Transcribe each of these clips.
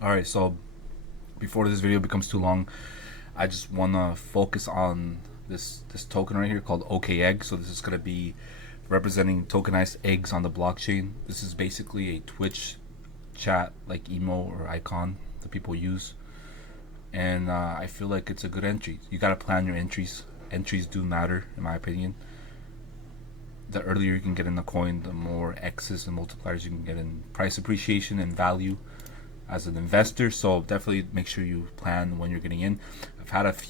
All right, so before this video becomes too long, I just want to focus on this token right here called Okayeg. So this is going to be representing tokenized eggs on the blockchain. This is basically a Twitch chat like emo or icon that people use, and I feel like it's a good entry. You got to plan your entries. Entries do matter, in my opinion. The earlier you can get in the coin, the more X's and multipliers you can get in price appreciation and value as an investor. So definitely make sure you plan when you're getting in. I've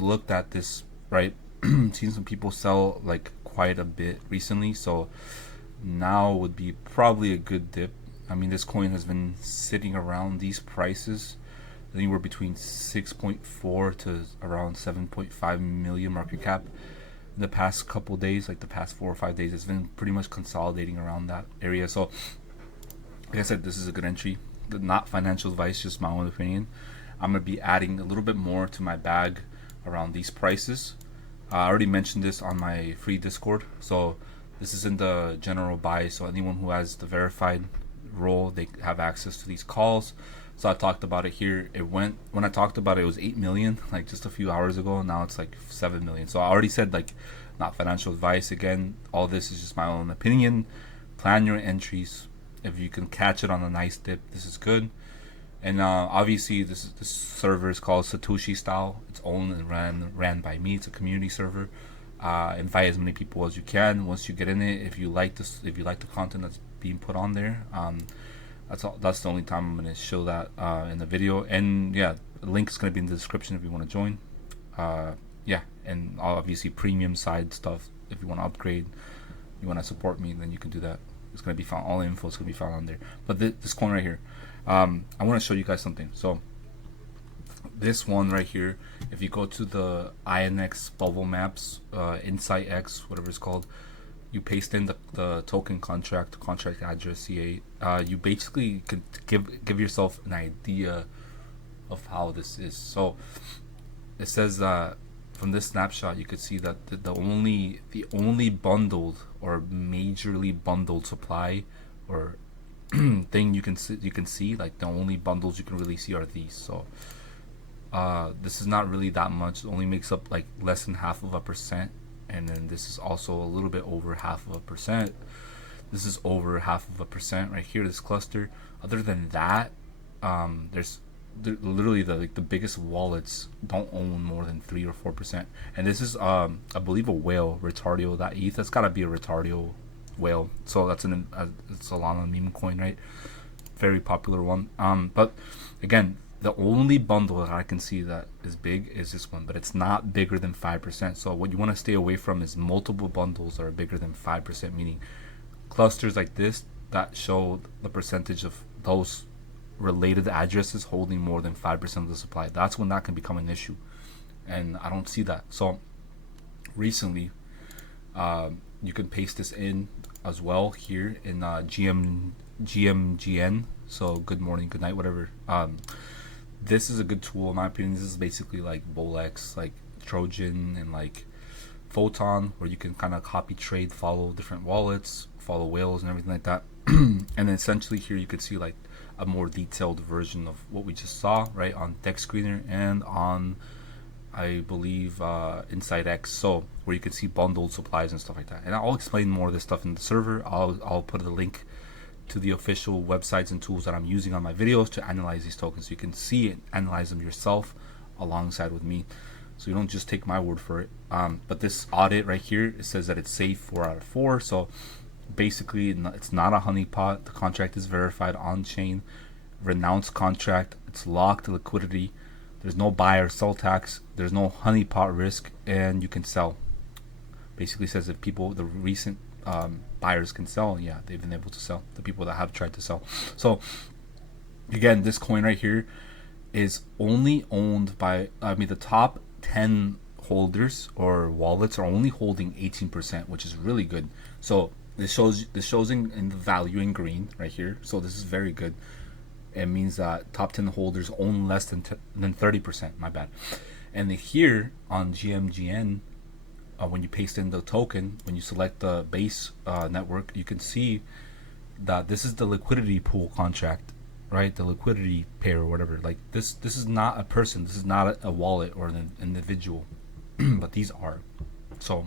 looked at this, right? Seen some people sell like quite a bit recently. So now would be probably a good dip. I mean, this coin has been sitting around these prices, anywhere between 6.4 to around 7.5 million market cap. In the past couple days, like the past 4 or 5 days, it's been pretty much consolidating around that area. So like I said, this is a good entry. Not financial advice, just my own opinion. I'm gonna be adding a little bit more to my bag around these prices. I already mentioned this on my free Discord, so this is in the general buy. So anyone who has the verified role, they have access to these calls. So I talked about it here. It went when I talked about it, it was 8 million like just a few hours ago. Now it's like 7 million. So I already said like not financial advice. Again, all this is just my own opinion. Plan your entries. If you can catch it on a nice dip, this is good. And obviously, this server is called Satoshi Style. It's owned and ran by me. It's a community server. Invite as many people as you can. Once you get in it, if you like this, if you like the content that's being put on there, that's the only time I'm gonna show that in the video. And yeah, the link is gonna be in the description if you want to join. Yeah, and obviously premium side stuff. If you want to upgrade, you want to support me, then you can do that. It's gonna be found. All the info is gonna be found on there. But this coin right here, I want to show you guys something. So this one right here, if you go to the INX bubblemaps, Insight X, whatever it's called, you paste in the token contract address CA. You basically could give yourself an idea of how this is. So it says from this snapshot you could see that the only bundled or majorly bundled supply or thing you can see like the only bundles you can really see are these. So this is not really that much. It only makes up like less than half of a percent, and then this is also a little bit over half of a percent. This is over half of a percent right here, this cluster. Other than that, there's literally the biggest wallets don't own more than 3 or 4%. And this is I believe a whale, retardio.eth. That's gotta be a retardio whale. So that's it's a Solana meme coin, right? Very popular one. But again, the only bundle that I can see that is big is this one, but it's not bigger than 5%. So what you want to stay away from is multiple bundles that are bigger than 5%, meaning clusters like this that show the percentage of those related addresses holding more than 5% of the supply. That's when that can become an issue, and I don't see that. So recently, you can paste this in as well here in GMGN. So good morning, good night, whatever. This is a good tool in my opinion. This is basically like Bolex, like Trojan, and like Photon, where you can kind of copy trade, follow different wallets, follow whales and everything like that. And then essentially here you could see like a more detailed version of what we just saw, right, on dexscreener and on, I believe, Inside X. So where you could see bundled supplies and stuff like that. And I'll explain more of this stuff in the server. I'll put a link to the official websites and tools that I'm using on my videos to analyze these tokens, so you can see and analyze them yourself alongside with me. So you don't just take my word for it. But this audit right here, it says that it's safe 4 out of 4. So basically, it's not a honeypot. The contract is verified on chain, renounced contract. It's locked liquidity. There's no buy or sell tax. There's no honeypot risk, and you can sell. Basically says if the recent buyers can sell, yeah, they've been able to sell. The people that have tried to sell. So again, this coin right here is only owned by, the top 10 holders or wallets are only holding 18%, which is really good. So this shows in the value in green right here. So this is very good. It means that top 10 holders own less than 30%. My bad. And here on GMGN, when you paste in the token, when you select the base network, you can see that this is the liquidity pool contract. right? The liquidity pair or whatever. Like this is not a person. This is not a wallet or an individual, but these are. So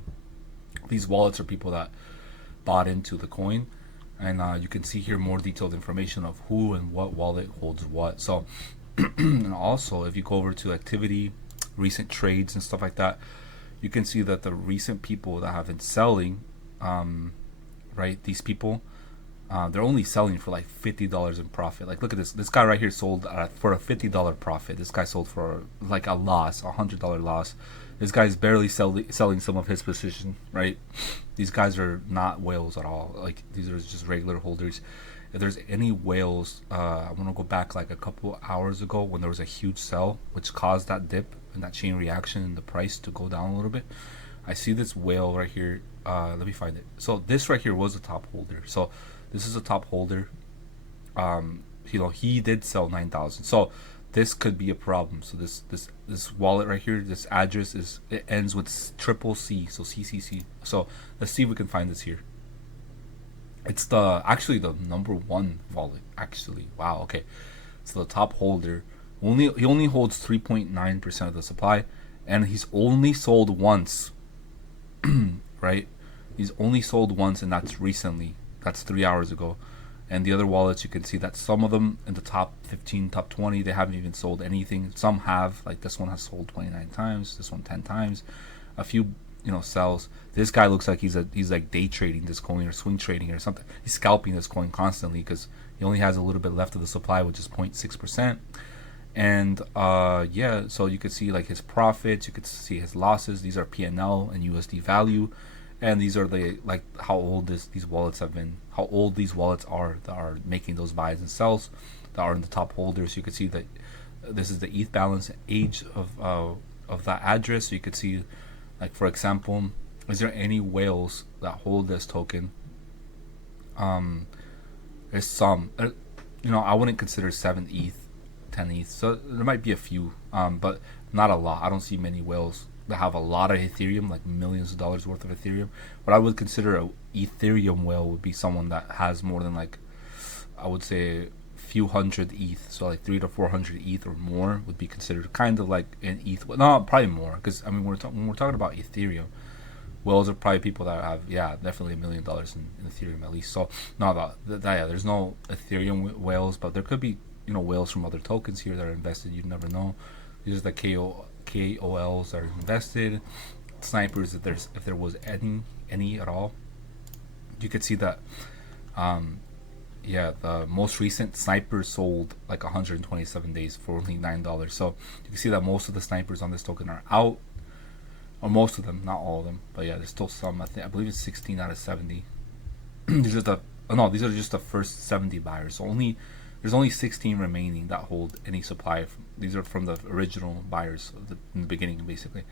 these wallets are people that bought into the coin, and you can see here more detailed information of who and what wallet holds what. So and also if you go over to activity, recent trades and stuff like that, you can see that the recent people that have been selling, right, these people, they're only selling for like $50 in profit. Like look at this guy right here sold for a $50 profit. This guy sold for like a loss, $100 loss. This guy's barely selling some of his position, right? These guys are not whales at all. Like these are just regular holders. If there's any whales, I want to go back like a couple hours ago when there was a huge sell which caused that dip and that chain reaction in the price to go down a little bit. I see this whale right here. Let me find it. So this right here was a top holder. So this is a top holder. He did sell 9,000. So this could be a problem. So this wallet right here, this address it ends with triple C, so CCC. So let's see if we can find this here. It's actually the number one wallet. Actually, wow. Okay, so the top holder he only holds 3.9% of the supply, and he's only sold once. Right, he's only sold once, and that's recently. That's 3 hours ago. And the other wallets, you can see that some of them in the top 15, top 20, they haven't even sold anything. Some have, like this one has sold 29 times, this one 10 times. A few, sells. This guy looks like he's like day trading this coin or swing trading or something. He's scalping this coin constantly because he only has a little bit left of the supply, which is 0.6%. And yeah, so you could see like his profits, you could see his losses. These are PNL and USD value. And these are how old these wallets have been, how old these wallets are that are making those buys and sells, that are in the top holders. You can see that this is the ETH balance age of that address. So you could see, like for example, is there any whales that hold this token? There's some. I wouldn't consider 7 ETH, 10 ETH. So there might be a few, but not a lot. I don't see many whales that have a lot of Ethereum, like millions of dollars worth of Ethereum. What I would consider a Ethereum whale would be someone that has more than I would say few hundred ETH, so like 300 to 400 ETH or more would be considered kind of like an ETH. No, probably more, because when we're talking about Ethereum, whales are probably people that have definitely $1 million in Ethereum at least. So there's no Ethereum whales, but there could be whales from other tokens here that are invested. You never know. These are the KOLs are invested. Snipers, if there was any at all. You could see that the most recent sniper sold like 127 days for only $9. So you can see that most of the snipers on this token are out, or most of them, not all of them, but there's still some. I believe it's 16 out of 70. These are just the first 70 buyers. So there's only 16 remaining that hold any supply. These are from the original buyers in the beginning, basically.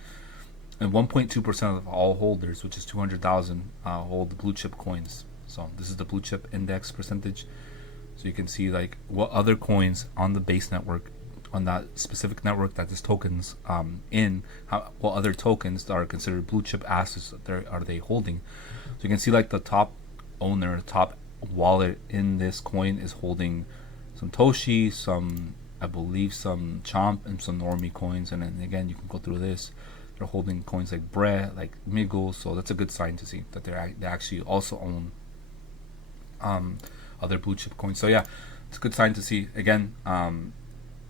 And 1.2% of all holders, which is 200,000, hold the blue chip coins. So this is the blue chip index percentage. So you can see like what other coins on the base network, on that specific network that this token's what other tokens that are considered blue chip assets are they holding. So you can see like the top owner, top wallet in this coin is holding some Toshi, I believe some Chomp, and some Normie coins. And then again, you can go through this. They're holding coins like Bre, like Miggle. So that's a good sign to see that they actually also own other blue chip coins. So it's a good sign to see. Again,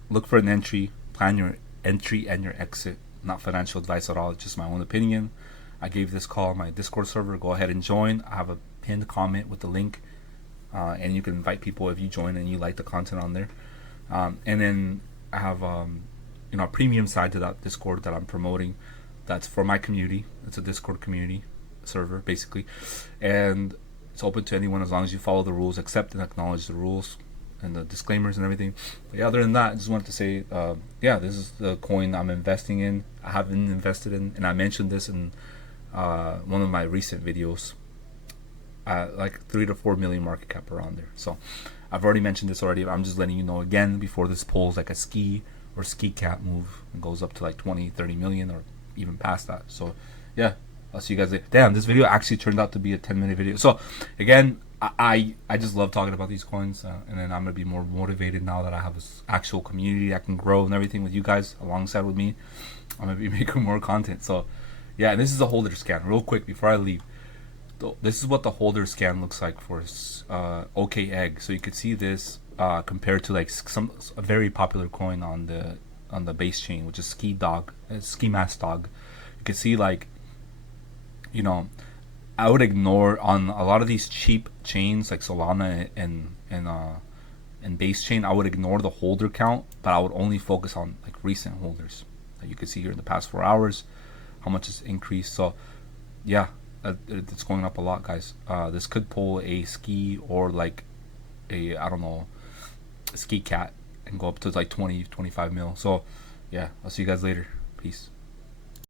look for an entry, plan your entry and your exit. Not financial advice at all. It's just my own opinion. I gave this call on my Discord server. Go ahead and join. I have a pinned comment with the link. And you can invite people if you join and you like the content on there. And then I have a premium side to that Discord that I'm promoting. That's for my community. It's a Discord community server basically, and it's open to anyone as long as you follow the rules, accept and acknowledge the rules and the disclaimers and everything. But other than that, I just wanted to say, this is the coin I'm investing in. I haven't invested in, and I mentioned this in one of my recent videos. Like 3 to 4 million market cap around there. So I've already mentioned this already, but I'm just letting you know again before this pulls like a ski or ski cap move and goes up to like 20, 30 million or even past that. So I'll see you guys later. Damn, this video actually turned out to be a 10-minute video. So again, I just love talking about these coins, and then I'm gonna be more motivated now that I have this actual community that can grow and everything with you guys alongside with me. I'm gonna be making more content. So, yeah, this is a holder scan. Real quick before I leave, this is what the holder scan looks like for Okayeg. So you could see this compared to like a very popular coin on the base chain, which is Ski Mask Dog. You could see like, you know, I would ignore on a lot of these cheap chains like Solana and base chain. I would ignore the holder count, but I would only focus on like recent holders. You can see here in the past 4 hours how much it's increased. So yeah, it's going up a lot, guys. This could pull a ski or like a, I don't know, a ski cat and go up to like 20, 25 mil. So yeah, I'll see you guys later. Peace.